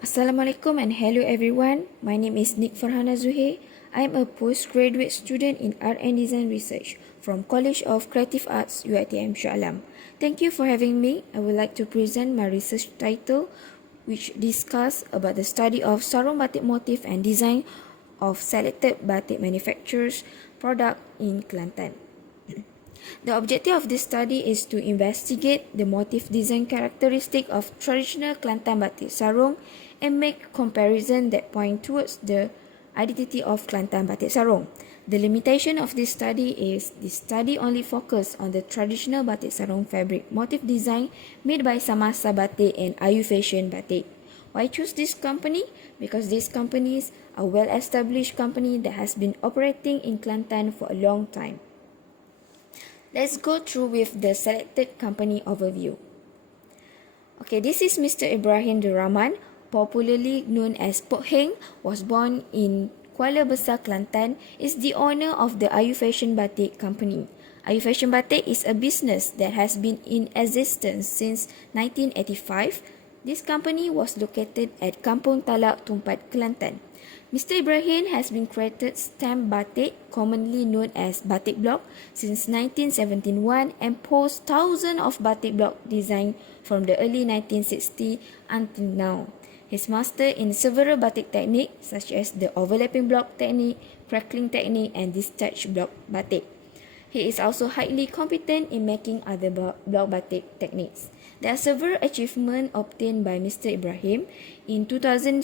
Assalamualaikum and hello everyone. My name is Nikfarhana Zuhir. I am a postgraduate student in Art and Design Research from College of Creative Arts UiTM Shah Alam. Thank you for having me. I would like to present my research title which discuss about the study of sarong batik motif and design of selected batik manufacturers product in Kelantan. The objective of this study is to investigate the motif design characteristic of traditional Kelantan batik sarong and make comparison that point towards the identity of Kelantan batik sarong. The limitation of this study is this study only focus on the traditional batik sarong fabric motif design made by Samasa Batik and Ayu Fashion Batik. Why choose this company? Because these companies are well-established company that has been operating in Kelantan for a long time. Let's go through with the selected company overview. Okay, this is Mr. Ibrahim Duraman, popularly known as Pok Heng, was born in Kuala Besar, Kelantan, is the owner of the Ayu Fashion Batik company. Ayu Fashion Batik is a business that has been in existence since 1985. This company was located at Kampung Talak, Tumpat, Kelantan. Mr. Ibrahim has been created stamp batik, commonly known as batik block, since 1971 and posed thousands of batik block design from the early 1960s until now. He's master in several batik techniques such as the overlapping block technique, crackling technique and discharge block batik. He is also highly competent in making other block batik techniques. There are several achievements obtained by Mr. Ibrahim. In 2015,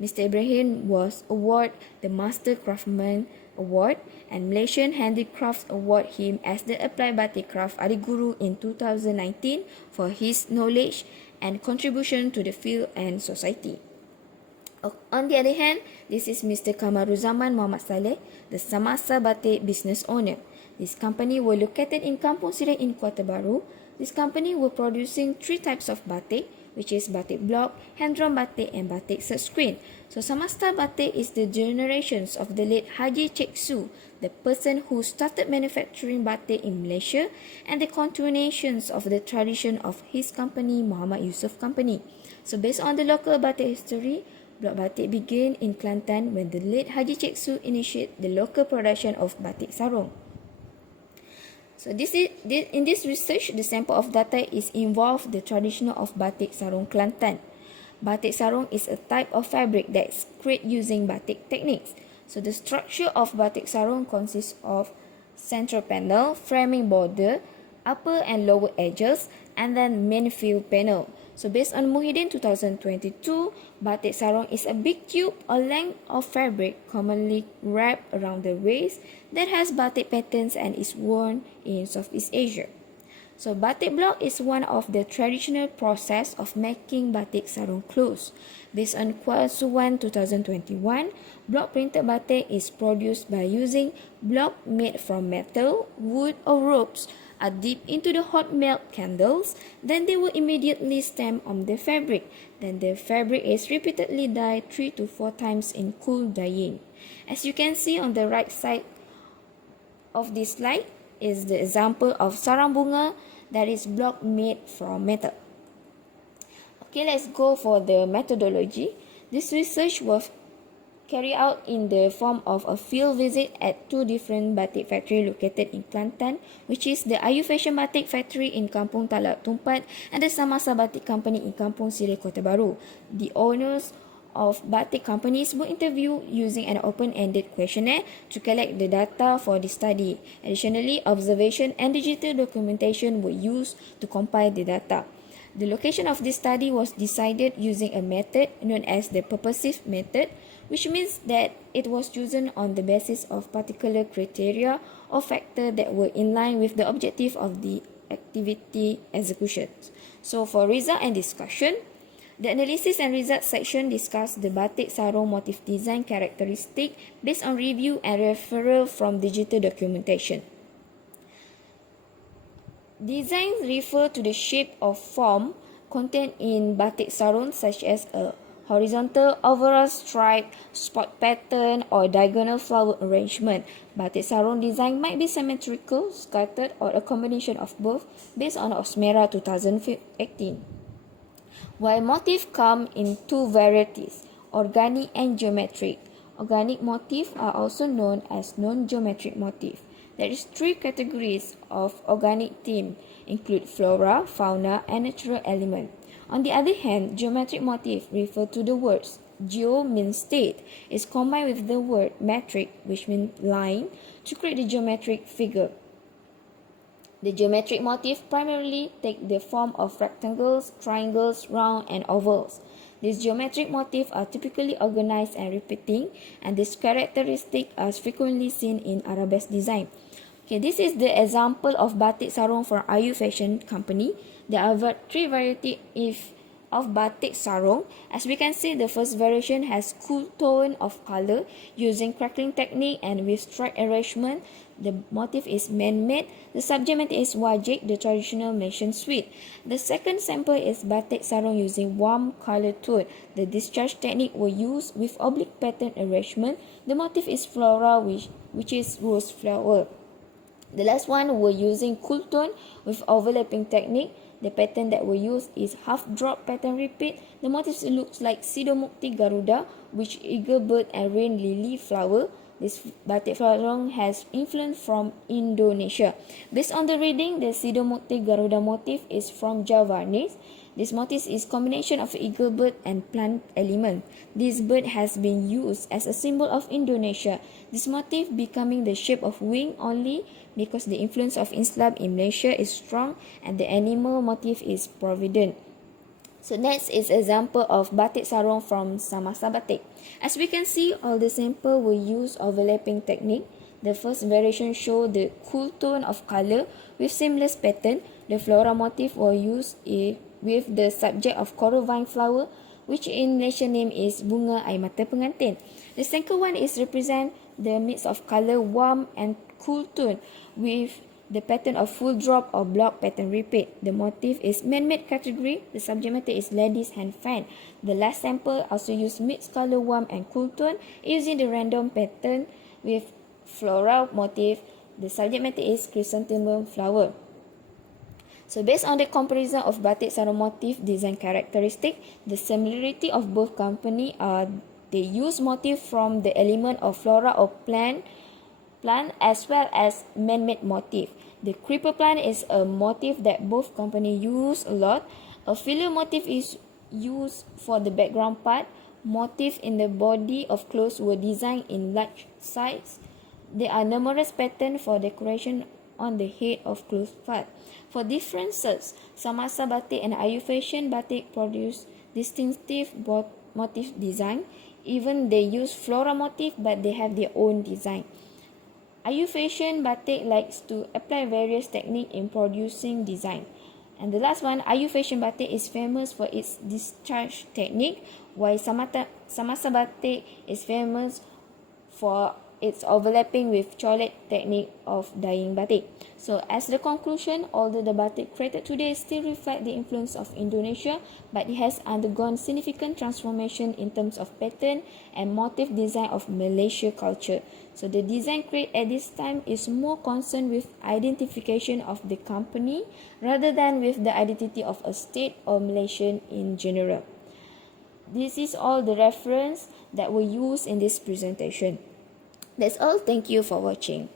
Mr. Ibrahim was awarded the Master Craftsman Award and Malaysian Handicrafts award him as the Applied Batik Craft Adi Guru in 2019 for his knowledge and contribution to the field and society. On the other hand, this is Mr. Kamaruzaman Muhammad Saleh, the Samasa Batik business owner. This company were located in Kampung Sireh in Kota Baru. This company were producing three types of batik, which is batik block, hand-drawn batik and batik silkscreen. So Samasta Batik is the generations of the late Haji Cik Su, the person who started manufacturing batik in Malaysia, and the continuations of the tradition of his company, Muhammad Yusof Company. So based on the local batik history, block batik began in Kelantan when the late Haji Cik Su initiated the local production of batik sarong. So in this research, the sample of data is involved the traditional of batik sarong Kelantan. Batik sarong is a type of fabric that is created using batik techniques. So the structure of batik sarong consists of central panel, framing border, upper and lower edges, and then main fill panel. So based on Muhyiddin 2022, batik sarong is a big tube or length of fabric commonly wrapped around the waist that has batik patterns and is worn in Southeast Asia. So batik block is one of the traditional process of making batik sarong clothes. Based on Kuala Suwan 2021, block printed batik is produced by using block made from metal, wood or ropes are dipped into the hot melt candles, then they will immediately stamp on the fabric. Then the fabric is repeatedly dyed 3 to 4 times in cool dyeing. As you can see on the right side of this slide is the example of sarang bunga that is block made from metal. Okay, let's go for the methodology. This research was carried out in the form of a field visit at two different batik factory located in Kelantan, which is the Ayu Fashion Batik factory in Kampung Talak Tumpat and the Samasa Batik company in Kampung Sireh Kota Baru. The owners of batik companies were interviewed using an open-ended questionnaire to collect the data for the study. Additionally, observation and digital documentation were used to compile the data. The location of this study was decided using a method known as the purposive method, which means that it was chosen on the basis of particular criteria or factors that were in line with the objective of the activity execution. So for result and discussion, the analysis and results section discussed the batik sarong motif design characteristic based on review and referral from digital documentation. Designs refer to the shape or form contained in batik sarong such as a horizontal, overall stripe, spot pattern or diagonal flower arrangement. Batik sarong design might be symmetrical, scattered or a combination of both based on Osmera 2018. While motifs come in two varieties, organic and geometric. Organic motifs are also known as non-geometric motifs. There is three categories of organic theme, include flora, fauna, and natural element. On the other hand, geometric motifs refer to the words geo means state, is combined with the word metric, which means line, to create the geometric figure. The geometric motifs primarily take the form of rectangles, triangles, round, and ovals. These geometric motifs are typically organized and repeating, and these characteristics are frequently seen in arabesque design. Okay, this is the example of batik sarong from Ayu Fashion Company. There are three varieties of batik sarong. As we can see, the first variation has cool tone of color using crackling technique and with stripe arrangement. The motif is man-made. The subject matter is wajik, the traditional Malaysian sweet. The second sample is batik sarong using warm color tone. The discharge technique was used with oblique pattern arrangement. The motif is flora, which is rose flower. The last one were using cool tone with overlapping technique. The pattern that we use is half drop pattern repeat. The motif looks like Sidomukti Garuda, which eagle bird and rain lily flower. This batik sarong has influence from Indonesia. Based on the reading, the Sidomukti Garuda motif is from Java. This motif is combination of eagle bird and plant element. This bird has been used as a symbol of Indonesia. This motif becoming the shape of wing only because the influence of Islam in Malaysia is strong and the animal motif is provident. So next is example of batik sarong from Samasa Batik. As we can see, all the sample will use overlapping technique. The first variation show the cool tone of color with seamless pattern. The flora motif was used with the subject of coral vine flower, which in Malaysian name is bunga air mata pengantin. The second one is represent the mix of color warm and cool tone with the pattern of full drop or block pattern repeat. The motif is man-made category. The subject matter is ladies hand fan. The last sample also use mixed color warm and cool tone using the random pattern with floral motif. The subject matter is chrysanthemum flower. So based on the comparison of batik sarong motif design characteristic, the similarity of both company are they use motif from the element of flora or plant as well as man-made motif. The creeper plant is a motif that both company use a lot. A filler motif is used for the background part. Motif in the body of clothes were designed in large size. There are numerous patterns for decoration on the head of clothes part. For differences, Samasa Batik and Ayu Fashion Batik produce distinctive motif design. Even they use flora motif, but they have their own design. Ayu Fashion Batik likes to apply various techniques in producing design. And the last one, Ayu Fashion Batik is famous for its discharge technique, while Samasa Batik is famous for its overlapping with cholet technique of dyeing batik. So as the conclusion, although the batik created today still reflect the influence of Indonesia, but it has undergone significant transformation in terms of pattern and motif design of Malaysia culture. So the design created at this time is more concerned with identification of the company rather than with the identity of a state or Malaysian in general. This is all the reference that we use in this presentation. That's all. Thank you for watching.